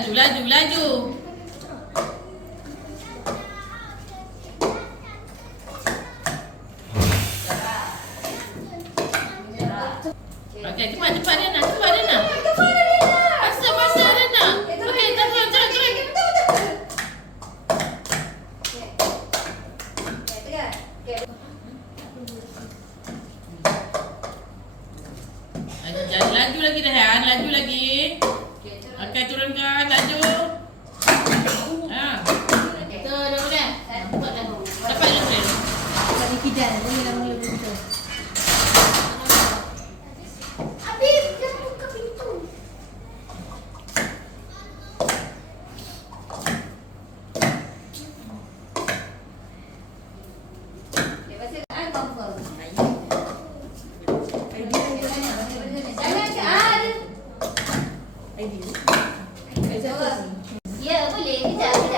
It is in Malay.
Laju, laju, laju. Okey, cepat, cepat Rena, cepat Rena. Pasal, pasal Rena. Okey, turun, turun, turun. Laju lagi Rehan, laju lagi. Okey, turunkan, laju. Ha. Tu dah boleh. Dapat dah. Dapat dah boleh. Tadi kidan, ni dah mula betul. Habis dah buka pintu. Lepas tu confirm. Ya, boleh. Kejap.